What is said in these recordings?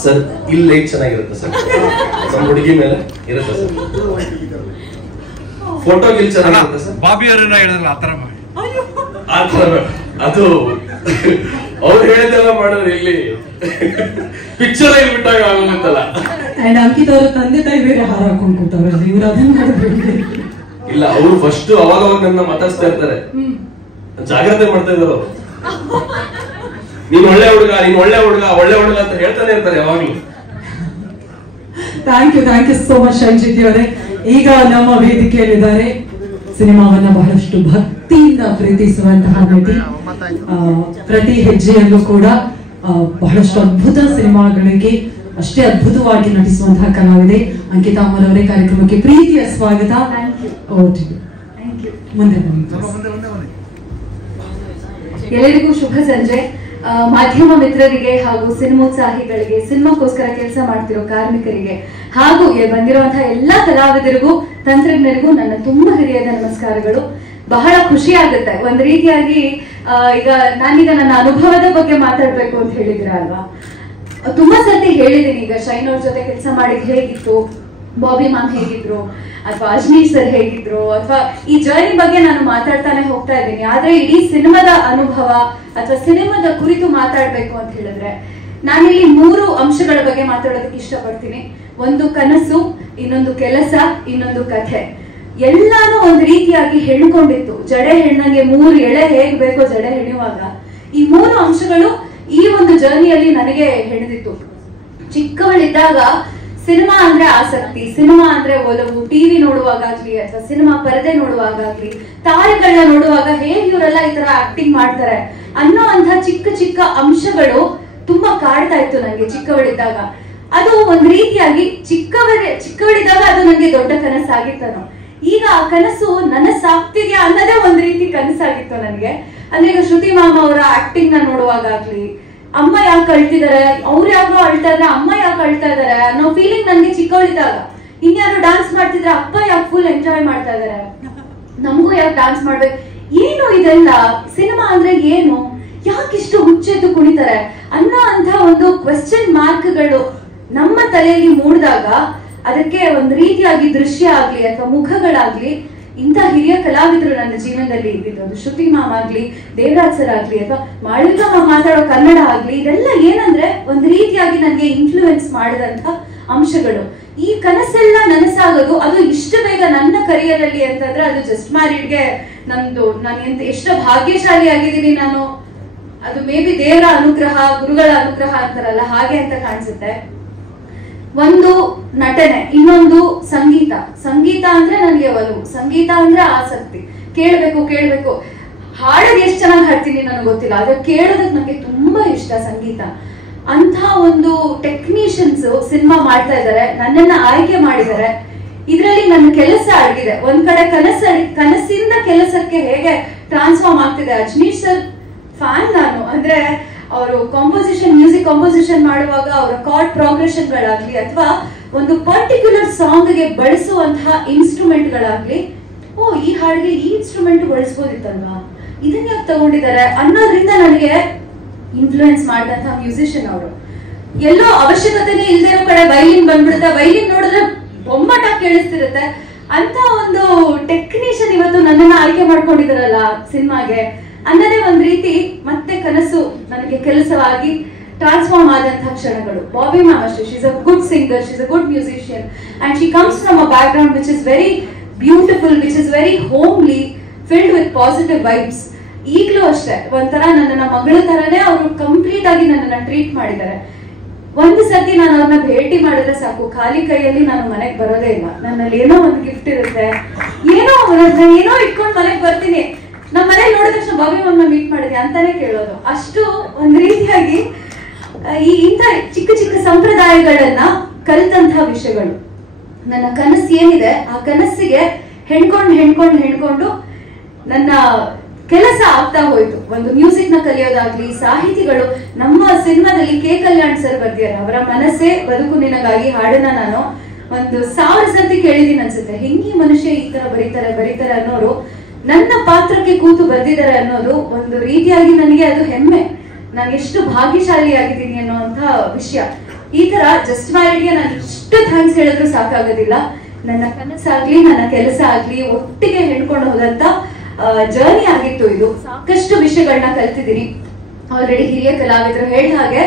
Sir ಇಲ್ಲಿ light ಚೆನ್ನಾಗಿರುತ್ತೆ sir, ನಮ್ಮ ಹುಡುಗಿ ಮೇಲೆ ಇರುತ್ತೆ ಸರ್. ಫೋಟೋಗೆ ಇಲ್ಲಿ ಚೆನ್ನಾಗಿರುತ್ತೆ ಸರ್. ಬಾಬಿ ಅವರನ್ನ ಹೇಳಿದ್ರಲ್ಲ ಆತರ ಮಾಡಿ, ಆತರ ಅದು ಅವ್ರು ಹೇಳಿದೆಲ್ಲ ಮಾಡಿದ್ರೆ ಇಲ್ಲಿ ಪಿಕ್ಚರ್ ಇಲ್ಲಿ ಬಿಟ್ಟಾಗ ಆಗುತ್ತಲ್ಲ. ಅಂಡ್ ಅಂಕಿತ್ ಅವರು ತಂದೆ ತಾಯಿ ಬೇರೆ ಹಾರ ಹಾಕೊಂಡು ಕೂತವ್ರಲ್ಲ, ಇವ್ರು ಅದನ್ನ ಮಾಡಿದ್ರೆ ಇಲ್ಲ. ಅವ್ರು ಫಸ್ಟ್ ಅವಾಗ ನನ್ನ ಮಾತಾಡ್ಸ್ತಾ ಇರ್ತಾರೆ, ಜಾಗ್ರತೆ ಮಾಡ್ತಾ ಇದಾರೆ ಅವರು. ನೀನ್ ಒಳ್ಳೆ ಹುಡುಗ, ನೀನ್ ಒಳ್ಳೆ ಹುಡುಗ, ಒಳ್ಳೆ ಹುಡುಗ ಅಂತ ಹೇಳ್ತಾನೆ ಇರ್ತಾರೆ ಯಾವಾಗ್ಲೂ. Thank you so much Shine ಅವರೇ. ಈಗ ನಮ್ಮ ವೇದಿಕೆಯಲ್ಲಿದ್ದಾರೆ ಸಿನಿಮಾವನ್ನ ಬಹಳಷ್ಟು ಭಕ್ತಿಯಿಂದ ಪ್ರೀತಿಸುವಂತಹ ನಟಿ, ಪ್ರತಿ ಹೆಜ್ಜೆಯಲ್ಲೂ ಕೂಡ ಬಹಳಷ್ಟು ಅದ್ಭುತ ಸಿನಿಮಾಗಳಿಗೆ ಅಷ್ಟೇ ಅದ್ಭುತವಾಗಿ ನಟಿಸುವಂತಹ ಕಲಾವಿದೆ ಅಂಕಿತಾ ಅಮರ್ ಅವರೇ. ಕಾರ್ಯಕ್ರಮಕ್ಕೆ ಪ್ರೀತಿಯ ಸ್ವಾಗತ. ಮುಂದೆ ಎಲ್ಲರಿಗೂ ಶುಭ ಸಂಜೆ. ಮಾಧ್ಯಮ ಮಿತ್ರರಿಗೆ ಹಾಗೂ ಸಿನಿಮೋತ್ಸಾಹಿಗಳಿಗೆ, ಸಿನಿಮಾಕ್ಕೋಸ್ಕರ ಕೆಲಸ ಮಾಡ್ತಿರೋ ಕಾರ್ಮಿಕರಿಗೆ ಹಾಗೂ ಬಂದಿರುವಂತಹ ಎಲ್ಲಾ ಕಲಾವಿದರಿಗೂ ತಂತ್ರಜ್ಞರಿಗೂ ನನ್ನ ತುಂಬಾ ಹೃದಯದ ನಮಸ್ಕಾರಗಳು. ಬಹಳ ಖುಷಿ ಆಗುತ್ತೆ. ಒಂದ್ ರೀತಿಯಾಗಿ ಈಗ ನಾನೀಗ ನನ್ನ ಅನುಭವದ ಬಗ್ಗೆ ಮಾತಾಡ್ಬೇಕು ಅಂತ ಹೇಳಿದಿರ ಅಲ್ವಾ. ತುಂಬಾ ಸರ್ತಿ ಹೇಳಿದೀನಿ, ಈಗ ಶೈನ್ ಅವ್ರ ಜೊತೆ ಕೆಲಸ ಮಾಡಿದ್ ಹೇಗಿತ್ತು, ಬಾಬಿ ಮ್ಯಾಮ್ ಹೇಗಿದ್ರು, ಅಥವಾ ಅಜ್ನೀಶ್ ಸರ್ ಹೇಗಿದ್ರು, ಅಥವಾ ಈ ಜರ್ನಿ ಬಗ್ಗೆ ನಾನು ಮಾತಾಡ್ತಾನೆ ಹೋಗ್ತಾ ಇದ್ದೀನಿ. ಆದ್ರೆ ಇಡೀ ಸಿನಿಮಾದ ಅನುಭವ ಅಥವಾ ಸಿನಿಮಾದ ಕುರಿತು ಮಾತಾಡ್ಬೇಕು ಅಂತ ಹೇಳಿದ್ರೆ ನಾನಿಲ್ಲಿ 3 ಅಂಶಗಳ ಬಗ್ಗೆ ಮಾತಾಡೋದಕ್ಕೆ ಇಷ್ಟಪಡ್ತೀನಿ. ಒಂದು ಕನಸು, ಇನ್ನೊಂದು ಕೆಲಸ, ಇನ್ನೊಂದು ಕಥೆ. ಎಲ್ಲಾನು ಒಂದ್ ರೀತಿಯಾಗಿ ಹೆಣ್ಕೊಂಡಿತ್ತು. ಜಡೆ ಹೆಣ್ಣಂಗೆ 3 ಎಳೆ ಹೇಗ್ ಬೇಕೋ ಜಡೆ ಹೆಣುವಾಗ ಈ 3 ಅಂಶಗಳು ಈ ಒಂದು ಜರ್ನಿಯಲ್ಲಿ ನನಗೆ ಹೆಣೆದಿತ್ತು. ಚಿಕ್ಕವಳಿದ್ದಾಗ ಸಿನಿಮಾ ಅಂದ್ರೆ ಆಸಕ್ತಿ, ಸಿನಿಮಾ ಅಂದ್ರೆ ಒಲವು, ಟಿವಿ ನೋಡುವಾಗ್ಲಿ ಅಥವಾ ಸಿನಿಮಾ ಪರದೆ ನೋಡುವಾಗ್ಲಿ, ತಾರೆಗಳನ್ನ ನೋಡುವಾಗ ಹೇಗೆ ಇವರೆಲ್ಲ ಈ ತರ ಆಕ್ಟಿಂಗ್ ಮಾಡ್ತಾರೆ ಅನ್ನೋ ಅಂತ ಚಿಕ್ಕ ಚಿಕ್ಕ ಅಂಶಗಳು ತುಂಬಾ ಕಾಡ್ತಾ ಇತ್ತು ನಂಗೆ ಚಿಕ್ಕವಳಿದ್ದಾಗ. ಅದು ಒಂದ್ ರೀತಿಯಾಗಿ ಚಿಕ್ಕವಳಿದ್ದಾಗ ಅದು ನಂಗೆ ದೊಡ್ಡ ಕನಸಾಗಿತ್ತನೋ. ಈಗ ಆ ಕನಸು ನನಸಾಗ್ತಿದ್ಯಾ ಅನ್ನೋದೇ ಒಂದ್ ರೀತಿ ಕನಸಾಗಿತ್ತು ನನ್ಗೆ. ಅಂದ್ರೆ ಈಗ ಶ್ರುತಿ ಮಾಮ ಅವರ ಆಕ್ಟಿಂಗ್ ನ ನೋಡುವಾಗ್ಲಿ, ಅಮ್ಮ ಯಾಕೆ ಅಳ್ತಿದಾರೆ, ಅವ್ರು ಯಾರೋ ಅಳ್ತಾ ಇದಾರೆ, ಅಮ್ಮ ಯಾಕೆ ಅಳ್ತಾ ಇದಾರೆ ಅನ್ನೋ ಫೀಲಿಂಗ್ ನನ್ಗೆ ಚಿಕ್ಕವಳಿದ್ದಾಗ. ಇನ್ಯಾರು ಡಾನ್ಸ್ ಮಾಡ್ತಿದ್ರೆ ಅಪ್ಪ ಯಾಕೆ ಫುಲ್ ಎಂಜಾಯ್ ಮಾಡ್ತಾ ಇದಾರೆ, ನಮಗೂ ಯಾಕೆ ಡಾನ್ಸ್ ಮಾಡ್ಬೇಕು, ಏನು ಇದೆಲ್ಲ ಸಿನಿಮಾ ಅಂದ್ರೆ ಏನು, ಯಾಕಿಷ್ಟು ಹುಚ್ಚೆದ್ದು ಕುಣಿತಾರೆ ಅನ್ನೋ ಅಂತ ಒಂದು ಕ್ವೆಶ್ಚನ್ ಮಾರ್ಕ್ಗಳು ನಮ್ಮ ತಲೆಯಲ್ಲಿ ಮೂಡಿದಾಗ ಅದಕ್ಕೆ ಒಂದ್ ರೀತಿಯಾಗಿ ದೃಶ್ಯ ಆಗ್ಲಿ ಅಥವಾ ಮುಖಗಳಾಗ್ಲಿ ಇಂಥ ಹಿರಿಯ ಕಲಾವಿದರು ನನ್ನ ಜೀವನದಲ್ಲಿ ಇದ್ದಿದ್ದು. ಶ್ರುತಿ ಮ್ಯಾಮ್ ಆಗ್ಲಿ, ದೇವರಾಜ್ ಸರ್ ಆಗ್ಲಿ, ಅಥವಾ ಮಾಳಿಕಾ ಮ್ಯಾಮ್ ಮಾತಾಡೋ ಕನ್ನಡ ಆಗ್ಲಿ, ಇದೆಲ್ಲ ಏನಂದ್ರೆ ಒಂದ್ ರೀತಿಯಾಗಿ ನನಗೆ ಇನ್ಫ್ಲೂಯೆನ್ಸ್ ಮಾಡಿದಂತ ಅಂಶಗಳು. ಈ ಕನಸೆಲ್ಲ ನನಸಾಗೋದು ಅದು ಇಷ್ಟು ಬೇಗ ನನ್ನ ಕರಿಯರ್ ಅಲ್ಲಿ ಅಂತಂದ್ರೆ ಅದು ಜಸ್ಟ್ ಮ್ಯಾರಿಡ್ಗೆ ನಾನು ಎಷ್ಟು ಭಾಗ್ಯಶಾಲಿ ಆಗಿದ್ದೀನಿ ನಾನು. ಅದು ಮೇ ಬಿ ದೇವರ ಅನುಗ್ರಹ, ಗುರುಗಳ ಅನುಗ್ರಹ ಅಂತಾರಲ್ಲ ಹಾಗೆ ಅಂತ ಕಾಣಿಸುತ್ತೆ. ಒಂದು ನಟನೆ, ಇನ್ನೊಂದು ಸಂಗೀತ. ಸಂಗೀತ ಅಂದ್ರೆ ನನಗೆ ಒಲವು, ಸಂಗೀತ ಅಂದ್ರೆ ಆಸಕ್ತಿ. ಕೇಳ್ಬೇಕು ಹಾಡೋದು ಎಷ್ಟು ಚೆನ್ನಾಗಿ ಹಾಡ್ತೀನಿ ನನಗೆ ಗೊತ್ತಿಲ್ಲ, ಆದ್ರೆ ಕೇಳೋದಕ್ಕೆ ನನಗೆ ತುಂಬಾ ಇಷ್ಟ ಸಂಗೀತ. ಅಂತ ಒಂದು ಟೆಕ್ನಿಷಿಯನ್ಸ್ ಸಿನಿಮಾ ಮಾಡ್ತಾ ಇದ್ದಾರೆ, ನನ್ನನ್ನ ಆಯ್ಕೆ ಮಾಡಿದ್ದಾರೆ. ಇದರಲ್ಲಿ ನನ್ನ ಕೆಲಸ ಅಡಗಿದೆ. ಒಂದ್ ಕಡೆ ಕನಸಿಂದ ಕೆಲಸಕ್ಕೆ ಹೇಗೆ ಟ್ರಾನ್ಸ್ಫಾರ್ಮ್ ಆಗ್ತಿದೆ. ಅಜ್ನೀಶ್ ಸರ್ ಫ್ಯಾನ್ ನಾನು. ಅಂದ್ರೆ ಅವರು ಮ್ಯೂಸಿಕ್ ಕಾಂಪೋಸಿಷನ್ ಮಾಡುವಾಗ ಅವರ ಕಾರ್ಡ್ ಪ್ರೋಗ್ರೆಷನ್ ಗಳಾಗ್ಲಿ ಅಥವಾ ಒಂದು ಪರ್ಟಿಕ್ಯುಲರ್ ಸಾಂಗ್ ಗೆ ಬಳಸುವಂತಹ ಇನ್ಸ್ಟ್ರೂಮೆಂಟ್ ಗಳಾಗ್ಲಿ, ಈ ಹಾಡಿಗೆ ಈ ಇನ್ಸ್ಟ್ರೂಮೆಂಟ್ ಬಳಸಬಹುದಿತ್ತಲ್ವಾ, ಇದನ್ನ ಯಾಕೆ ತಗೊಂಡಿದ್ದಾರೆ ಅನ್ನೋದ್ರಿಂದ ನನಗೆ ಇನ್ಫ್ಲೂಯೆನ್ಸ್ ಮಾಡಿದಂತಹ ಮ್ಯೂಸಿಷಿಯನ್ ಅವರು. ಎಲ್ಲೋ ಅವಶ್ಯಕತೆನೇ ಇಲ್ದೇ ಇರೋ ಕಡೆ ವೈಲಿನ್ ಬಂದ್ಬಿಡುತ್ತೆ, ವೈಲಿನ್ ನೋಡಿದ್ರೆ ಬೊಂಬಾಟ ಕೇಳಿಸ್ತಿರುತ್ತೆ. ಅಂತ ಒಂದು ಟೆಕ್ನಿಷಿಯನ್ ಇವತ್ತು ನನ್ನನ್ನ ಆಯ್ಕೆ ಮಾಡ್ಕೊಂಡಿದಾರಲ್ಲ ಸಿನಿಮಾಗೆ ಅನ್ನೋದೇ ಒಂದ್ ರೀತಿ ಮತ್ತೆ ಕನಸು ನನಗೆ ಕೆಲಸವಾಗಿ ಟ್ರಾನ್ಸ್ಫಾರ್ಮ್ ಆದಂತಹ ಕ್ಷಣಗಳು. ಬಾಬಿ ಮ್ಯಾಮ್ ಅಷ್ಟೇ, she is a good singer, she is a good musician and she comes from a back ground which is very beautiful, which is very homely, filled with positive vibes. ಈಗಲೂ ಅಷ್ಟೇ ಒಂಥರ ನನ್ನ ಮಗಳ ತರನೇ ಅವರು ಕಂಪ್ಲೀಟ್ ಆಗಿ ನನ್ನನ್ನ ಟ್ರೀಟ್ ಮಾಡಿದ್ದಾರೆ. ಒಂದು ಸರ್ತಿ ನಾನು ಅವ್ರನ್ನ ಭೇಟಿ ಮಾಡಿದ್ರೆ ಸಾಕು, ಖಾಲಿ ಕೈಯಲ್ಲಿ ನಾನು ಮನೆಗೆ ಬರೋದೇ ಇಲ್ಲ. ನನ್ನಲ್ಲಿ ಏನೋ ಒಂದು ಗಿಫ್ಟ್ ಇರುತ್ತೆ, ಏನೋ ಇಟ್ಕೊಂಡು ಮನೆಗೆ ಬರ್ತೀನಿ. ನಮ್ಮ ಮನೇಲಿ ನೋಡಿದ ತಕ್ಷಣ ಬಾಬಿ ಮ್ಯಾಮ್ನ ಮೀಟ್ ಮಾಡಿದೆ ಅಂತಾನೆ ಕೇಳೋದು. ಅಷ್ಟು ಒಂದ್ ರೀತಿಯಾಗಿ ಇಂಥ ಚಿಕ್ಕ ಚಿಕ್ಕ ಸಂಪ್ರದಾಯಗಳನ್ನ ಕಲಿತಂತಹ ವಿಷಯಗಳು. ನನ್ನ ಕನಸು ಏನಿದೆ ಆ ಕನಸಿಗೆ ಹೆಣ್ಕೊಂಡು ನನ್ನ ಕೆಲಸ ಆಗ್ತಾ ಹೋಯ್ತು. ಒಂದು ಮ್ಯೂಸಿಕ್ ನ ಕಲಿಯೋದಾಗ್ಲಿ, ಸಾಹಿತಿಗಳು ನಮ್ಮ ಸಿನಿಮಾದಲ್ಲಿ ಕೆ ಕಲ್ಯಾಣ್ ಸರ್ ಬರ್ದಿದ್ದಾರೆ, ಅವರ ಮನಸ್ಸೇ ಬದುಕು ನಿನಗಾಗಿ ಹಾಡನ್ನ ನಾನು 1000 ಸರ್ತಿ ಕೇಳಿದೀನಿ ಅನ್ಸುತ್ತೆ. ಹೆಂಗಿ ಮನುಷ್ಯ ಈ ತರ ಬರೀತಾರೆ ಅನ್ನೋರು ನನ್ನ ಪಾತ್ರಕ್ಕೆ ಕೂತು ಬರ್ದಿದ್ದಾರೆ ಅನ್ನೋದು ಒಂದು ರೀತಿಯಾಗಿ ನನಗೆ ಅದು ಹೆಮ್ಮೆ. ನಾನು ಎಷ್ಟು ಭಾಗ್ಯಶಾಲಿ ಆಗಿದ್ದೀನಿ ಅನ್ನುವಂತ ವಿಷಯ. ಈ ತರ ಜಸ್ಟ್ ಮ್ಯಾರಿಡ್ಗೆ ನಾನು ಇಷ್ಟು ಥ್ಯಾಂಕ್ಸ್ ಹೇಳಿದ್ರು ಸಾಕಾಗೋದಿಲ್ಲ. ನನ್ನ ಕನಸಾಗ್ಲಿ ನನ್ನ ಕೆಲಸ ಆಗ್ಲಿ ಒಟ್ಟಿಗೆ ಹೇಳ್ಕೊಂಡು ಹೋದಂತ ಜರ್ನಿ ಆಗಿತ್ತು ಇದು. ಸಾಕಷ್ಟು ವಿಷಯಗಳನ್ನ ಕಲ್ತಿದ್ದೀನಿ. ಆಲ್ರೆಡಿ ಹಿರಿಯ ಕಲಾವಿದರು ಹೇಳಿದ ಹಾಗೆ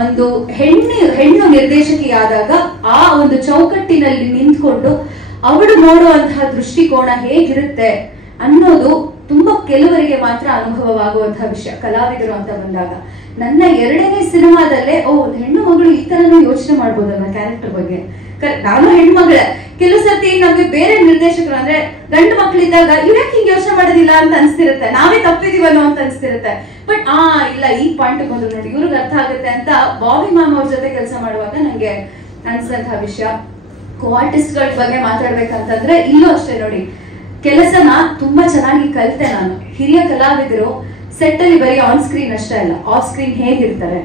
ಒಂದು ಹೆಣ್ಣು ನಿರ್ದೇಶಕಿ ಆದಾಗ ಆ ಒಂದು ಚೌಕಟ್ಟಿನಲ್ಲಿ ನಿಂತ್ಕೊಂಡು ಅವಳು ನೋಡುವಂತಹ ದೃಷ್ಟಿಕೋನ ಹೇಗಿರುತ್ತೆ ಅನ್ನೋದು ತುಂಬಾ ಕೆಲವರಿಗೆ ಮಾತ್ರ ಅನುಭವವಾಗುವಂತಹ ವಿಷಯ ಕಲಾವಿದರು ಅಂತ ಬಂದಾಗ. ನನ್ನ 2ನೇ ಸಿನಿಮಾದಲ್ಲೇ ಒಂದು ಹೆಣ್ಣು ಮಗಳು ಈ ತರನು ಯೋಚನೆ ಮಾಡ್ಬೋದಲ್ಲ ಕ್ಯಾರೆಕ್ಟರ್ ಬಗ್ಗೆ. ನಾನು ಹೆಣ್ಮಗಳೇ, ಕೆಲವು ಸರ್ತಿ ನಮ್ಗೆ ಬೇರೆ ನಿರ್ದೇಶಕರು ಅಂದ್ರೆ ಗಂಡು ಮಕ್ಕಳಿದ್ದಾಗ ಇವ್ಯಾಕೆ ಹಿಂಗೆ ಯೋಚನೆ ಮಾಡೋದಿಲ್ಲ ಅಂತ ಅನ್ಸ್ತಿರುತ್ತೆ, ನಾವೇ ತಪ್ಪಿದೀವನೋ ಅಂತ ಅನ್ಸ್ತಿರುತ್ತೆ. ಬಟ್ ಇಲ್ಲ ಈ ಪಾಯಿಂಟ್ ಬಂದ್ರು ನೋಡಿ ಇವ್ರಿಗೆ ಅರ್ಥ ಆಗುತ್ತೆ ಅಂತ ಬಾಬಿ ಮ್ಯಾಮ್ ಅವ್ರ ಜೊತೆ ಕೆಲಸ ಮಾಡುವಾಗ ನಂಗೆ ಅನ್ಸಂತಹ ವಿಷಯ. ಆರ್ಟಿಸ್ಟ್ ಗಳ ಬಗ್ಗೆ ಮಾತಾಡ್ಬೇಕಂತಂದ್ರೆ ಇಲ್ಲೂ ಅಷ್ಟೇ ನೋಡಿ, ಕೆಲಸನ ತುಂಬಾ ಚೆನ್ನಾಗಿ ಕಲಿತೆ ನಾನು. ಹಿರಿಯ ಕಲಾವಿದರು ಸೆಟ್ ಅಲ್ಲಿ ಬರೀ ಆನ್ ಸ್ಕ್ರೀನ್ ಅಷ್ಟೇ ಅಲ್ಲ, ಆಫ್ ಸ್ಕ್ರೀನ್ ಹೇಗಿರ್ತಾರೆ,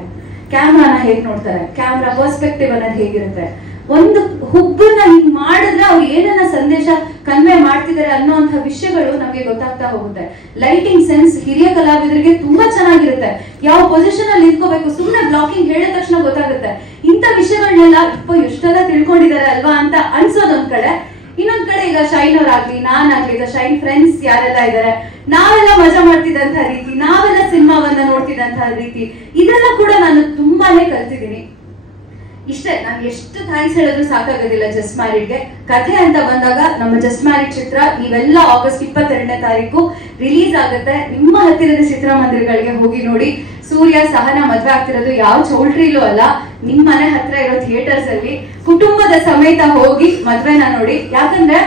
ಕ್ಯಾಮ್ರಾನ ಹೇಗ್ ನೋಡ್ತಾರೆ, ಕ್ಯಾಮ್ರಾ ಪರ್ಸ್ಪೆಕ್ಟಿವ್ ಅನ್ನೋದು ಹೇಗಿರುತ್ತೆ, ಒಂದು ಹುಬ್ಬನ್ನ ಹಿಂಗ್ ಮಾಡಿದ್ರೆ ಅವ್ರು ಏನನ್ನ ಸಂದೇಶ ಕನ್ವೆ ಮಾಡ್ತಿದ್ದಾರೆ ಅನ್ನೋಂಥ ವಿಷಯಗಳು ನಮಗೆ ಗೊತ್ತಾಗ್ತಾ ಹೋಗುತ್ತೆ. ಲೈಟಿಂಗ್ ಸೆನ್ಸ್ ಹಿರಿಯ ಕಲಾವಿದರಿಗೆ ತುಂಬಾ ಚೆನ್ನಾಗಿರುತ್ತೆ. ಯಾವ ಪೊಸಿಷನ್ ಅಲ್ಲಿ ನಿಂತ್ಕೋಬೇಕು, ಸುಮ್ನೆ ಬ್ಲಾಕಿಂಗ್ ಹೇಳಿದ ತಕ್ಷಣ ಗೊತ್ತಾಗುತ್ತೆ. ಇಂಥ ವಿಷಯಗಳನ್ನೆಲ್ಲ ಎಷ್ಟೆಲ್ಲ ತಿಳ್ಕೊಂಡಿದ್ದಾರೆ ಅಲ್ವಾ ಅಂತ ಅನ್ಸೋದೊಂದ್ ಕಡೆ. ಇನ್ನೊಂದ್ ಕಡೆ ಈಗ ಶೈನ್ ಅವ್ರಾಗ್ಲಿ ನಾನಾಗ್ಲಿ, ಈಗ ಶೈನ್ ಫ್ರೆಂಡ್ಸ್ ಯಾರೆಲ್ಲ ಇದಾರೆ, ನಾವೆಲ್ಲ ಮಜಾ ಮಾಡ್ತಿದ್ದಂತಹ ರೀತಿ, ನಾವೆಲ್ಲ ಸಿನಿಮಾವನ್ನ ನೋಡ್ತಿದ್ದಂತಹ ರೀತಿ, ಇದೆಲ್ಲ ಕೂಡ ನಾನು ತುಂಬಾನೇ ಕಲ್ತಿದ್ದೀನಿ. ಇಷ್ಟೇ, ನಾನು ಎಷ್ಟು ಥ್ಯಾಂಕ್ಸ್ ಹೇಳಿದ್ರು ಸಾಕಾಗೋದಿಲ್ಲ ಜಸ್ಟ್ ಮ್ಯಾರಿಡ್ಗೆ. ಕಥೆ ಅಂತ ಬಂದಾಗ ನಮ್ಮ ಜಸ್ಟ್ ಮ್ಯಾರಿಡ್ ಚಿತ್ರ ನೀವೆಲ್ಲ ಆಗಸ್ಟ್ 22ನೇ ತಾರೀಕು ರಿಲೀಸ್ ಆಗುತ್ತೆ. ನಿಮ್ಮ ಹತ್ತಿರದ ಚಿತ್ರಮಂದಿರಗಳಿಗೆ ಹೋಗಿ ನೋಡಿ. ಸೂರ್ಯ ಸಹನ ಮದ್ವೆ ಆಗ್ತಿರೋದು ಯಾವ ಚೌಲ್ಟ್ರಿಲೂ ಅಲ್ಲ, ನಿಮ್ ಮನೆ ಹತ್ರ ಇರೋ ಥಿಯೇಟರ್ಸ್ ಅಲ್ಲಿ ಕುಟುಂಬದ ಸಮೇತ ಹೋಗಿ ಮದ್ವೆನ ನೋಡಿ. ಯಾಕಂದ್ರೆ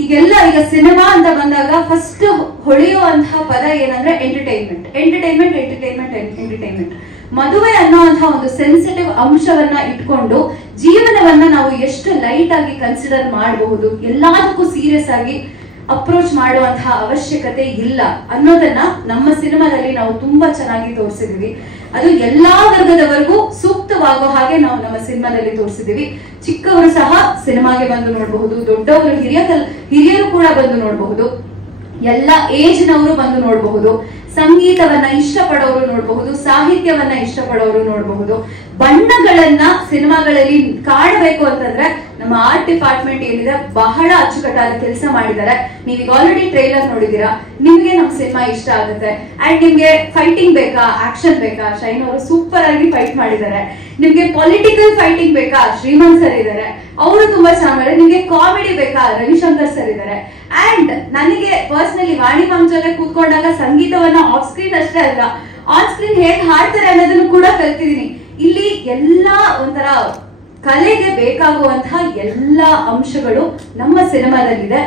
ಈಗ ಸಿನಿಮಾ ಅಂತ ಬಂದಾಗ ಫಸ್ಟ್ ಹೊಳೆಯುವಂತಹ ಪದ ಏನಂದ್ರೆ ಎಂಟರ್ಟೈನ್ಮೆಂಟ್, ಎಂಟರ್ಟೈನ್ಮೆಂಟ್, ಎಂಟರ್ಟೈನ್ಮೆಂಟ್, ಎಂಟರ್ಟೈನ್ಮೆಂಟ್. ಮದುವೆ ಅನ್ನೋಂತಹ ಒಂದು ಸೆನ್ಸಿಟಿವ್ ಅಂಶವನ್ನ ಇಟ್ಕೊಂಡು ಜೀವನವನ್ನ ನಾವು ಎಷ್ಟು ಲೈಟ್ ಆಗಿ ಕನ್ಸಿಡರ್ ಮಾಡಬಹುದು, ಎಲ್ಲದಕ್ಕೂ ಸೀರಿಯಸ್ ಆಗಿ ಅಪ್ರೋಚ್ ಮಾಡುವಂತಹ ಅವಶ್ಯಕತೆ ಇಲ್ಲ ಅನ್ನೋದನ್ನ ನಮ್ಮ ಸಿನಿಮಾದಲ್ಲಿ ನಾವು ತುಂಬಾ ಚೆನ್ನಾಗಿ ತೋರಿಸಿದೀವಿ. ಅದು ಎಲ್ಲಾ ವರ್ಗದವರೆಗೂ ಸೂಕ್ತವಾಗೋ ಹಾಗೆ ನಾವು ನಮ್ಮ ಸಿನಿಮಾದಲ್ಲಿ ತೋರಿಸಿದೀವಿ. ಚಿಕ್ಕವರು ಸಹ ಸಿನಿಮಾಗೆ ಬಂದು ನೋಡಬಹುದು, ದೊಡ್ಡವರು ಹಿರಿಯರು ಕೂಡ ಬಂದು ನೋಡಬಹುದು, ಎಲ್ಲ ಏಜ್ ನವರು ಬಂದು ನೋಡಬಹುದು. ಸಂಗೀತವನ್ನ ಇಷ್ಟಪಡೋರು ನೋಡಬಹುದು, ಸಾಹಿತ್ಯವನ್ನ ಇಷ್ಟಪಡೋರು ನೋಡಬಹುದು. ಬಣ್ಣಗಳನ್ನ ಸಿನಿಮಾಗಳಲ್ಲಿ ಕಾಣಬೇಕು ಅಂತಂದ್ರೆ ನಮ್ಮ ಆರ್ಟ್ ಡಿಪಾರ್ಟ್ಮೆಂಟ್ ಏನಿದೆ ಬಹಳ ಅಚ್ಚುಕಟ್ಟಾದ ಕೆಲಸ ಮಾಡಿದ್ದಾರೆ. ನೀವೀಗ ಆಲ್ರೆಡಿ ಟ್ರೈಲರ್ ನೋಡಿದೀರಾ, ನಿಮ್ಗೆ ನಮ್ ಸಿನಿಮಾ ಇಷ್ಟ ಆಗುತ್ತೆ. ಅಂಡ್ ನಿಮ್ಗೆ ಫೈಟಿಂಗ್ ಬೇಕಾ, ಆಕ್ಷನ್ ಬೇಕಾ, ಶೈನ್ ಅವರು ಸೂಪರ್ ಆಗಿ ಫೈಟ್ ಮಾಡಿದ್ದಾರೆ. ನಿಮ್ಗೆ ಪೊಲಿಟಿಕಲ್ ಫೈಟಿಂಗ್ ಬೇಕಾ, ಶ್ರೀಮಂತ್ ಸರ್ ಇದ್ದಾರೆ, ಅವರು ತುಂಬಾ ಚೆನ್ನಾಗಿ. ನಿಮ್ಗೆ ಕಾಮಿಡಿ ಬೇಕಾ, ರವಿಶಂಕರ್ ಸರ್ ಇದ್ದಾರೆ. ಅಂಡ್ ನನಗೆ ಪರ್ಸನಲಿ ವಾಣಿ ಮ್ಯಾಮ್ ಜೊತೆ ಕೂತ್ಕೊಂಡಾಗ ಸಂಗೀತವನ್ನ ಆಫ್ ಸ್ಕ್ರೀನ್ ಅಷ್ಟೇ ಅಲ್ಲ, ಆನ್ ಸ್ಕ್ರೀನ್ ಹೇಗೆ ಹಾಡ್ತಾರೆ ಅನ್ನೋದನ್ನು ಕೂಡ ಕಲ್ತಿದ್ದೀನಿ. ಇಲ್ಲಿ ಎಲ್ಲಾ ಒಂಥರ ಕಲೆಗೆ ಬೇಕಾಗುವಂತಹ ಎಲ್ಲಾ ಅಂಶಗಳು ನಮ್ಮ ಸಿನಿಮಾದಲ್ಲಿದೆ.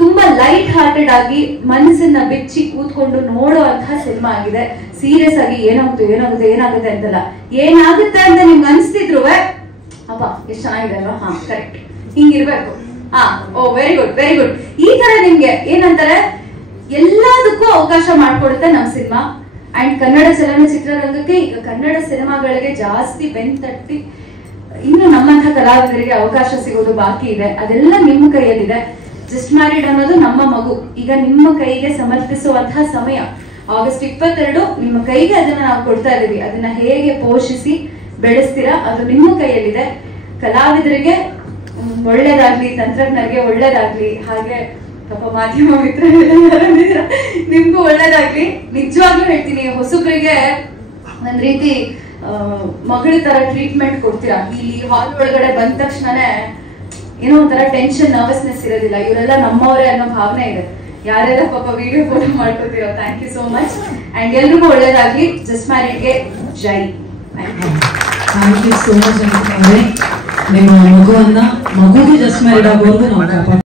ತುಂಬಾ ಲೈಟ್ ಹಾರ್ಟೆಡ್ ಆಗಿ ಮನಸ್ಸನ್ನ ಬಿಚ್ಚಿ ಕೂತ್ಕೊಂಡು ನೋಡುವಂತಹ ಸಿನಿಮಾ ಆಗಿದೆ. ಸೀರಿಯಸ್ ಆಗಿ ಏನಾಗುತ್ತೆ ಅಂತಲ್ಲ, ಏನಾಗುತ್ತೆ ಅಂತ ನಿಮ್ಗೆ ಅನ್ಸ್ತಿದ್ರು ಅಪ್ಪ ಎಷ್ಟು ಚೆನ್ನಾಗಿದೆ ಅಲ್ವಾ, ಹಾ ಕರೆಕ್ಟ್ ಹಿಂಗಿರ್ಬೇಕು, ವೆರಿ ಗುಡ್ ವೆರಿ ಗುಡ್, ಈ ತರ ನಿಮ್ಗೆ ಏನಂತಾರೆ ಎಲ್ಲದಕ್ಕೂ ಅವಕಾಶ ಮಾಡ್ಕೊಡುತ್ತೆ ನಮ್ ಸಿನಿಮಾ. ಅಂಡ್ ಕನ್ನಡ ಚಲನಚಿತ್ರರಂಗಕ್ಕೆ ಈಗ ಕನ್ನಡ ಸಿನಿಮಾಗಳಿಗೆ ಜಾಸ್ತಿ ಬೆಂತಟ್ಟಿ ಇನ್ನು ನಮ್ಮಂತಹ ಕಲಾವಿದರಿಗೆ ಅವಕಾಶ ಸಿಗೋದು ಬಾಕಿ ಇದೆ. ಅದೆಲ್ಲ ನಿಮ್ಮ ಕೈಯಲ್ಲಿದೆ. ಜಸ್ಟ್ ಮ್ಯಾರಿಡ್ ಅನ್ನೋದು ನಮ್ಮ ಮಗು, ಈಗ ನಿಮ್ಮ ಕೈಗೆ ಸಮರ್ಪಿಸುವಂತಹ ಸಮಯ. ಆಗಸ್ಟ್ 22 ನಿಮ್ಮ ಕೈಗೆ ಅದನ್ನ ನಾವು ಕೊಡ್ತಾ ಇದೀವಿ. ಅದನ್ನ ಹೇಗೆ ಪೋಷಿಸಿ ಬೆಳೆಸ್ತೀರಾ ಅದು ನಿಮ್ಮ ಕೈಯಲ್ಲಿದೆ. ಕಲಾವಿದರಿಗೆ ಒಳ್ಳೇದಾಗ್ಲಿ, ತಂತ್ರಜ್ಞರಿಗೆ ಒಳ್ಳೇದಾಗ್ಲಿ, ಹಾಗೆ ಪಾಪ ಮಾಧ್ಯಮ ಮಿತ್ರರೆಲ್ಲ ನಿಮ್ಗೂ ಒಳ್ಳೇದಾಗ್ಲಿ. ನಿಜವಾಗ್ಲೂ ಹೇಳ್ತೀನಿ, ಹೊಸಬ್ರಿಗೆ ಒಂದ್ ರೀತಿ ಮಗಳ ತರ ಟ್ರೀಟ್ಮೆಂಟ್ ಕೊಡ್ತೀರಾ. ಇಲ್ಲಿ ಹಾಲ್ ಒಳಗಡೆ ಬಂದ ತಕ್ಷಣನೇ ಏನೋ ಒಂಥರ ಟೆನ್ಷನ್, ನರ್ವಸ್ನೆಸ್ ಇರೋದಿಲ್ಲ. ಇವರೆಲ್ಲ ನಮ್ಮವರೇ ಅನ್ನೋ ಭಾವನೆ ಇದೆ. ಯಾರೆಲ್ಲ ಪಾಪ ವಿಡಿಯೋ ಫೋಟೋ ಮಾಡ್ಕೊತೀರೋ, thank you so much. And ಎಲ್ರಿಗೂ ಒಳ್ಳೇದಾಗ್ಲಿ. ಜಸ್ಟ್ ಮ್ಯಾರಿಡ್ಗೆ ಜೈ. Thank you so much. ನಿಮ್ಮ ಮಗುಗೆ ಜಸ್ಟ್ ಮ್ಯಾರಿಡ್ ಆಗೋರ್ಗು ನಾವು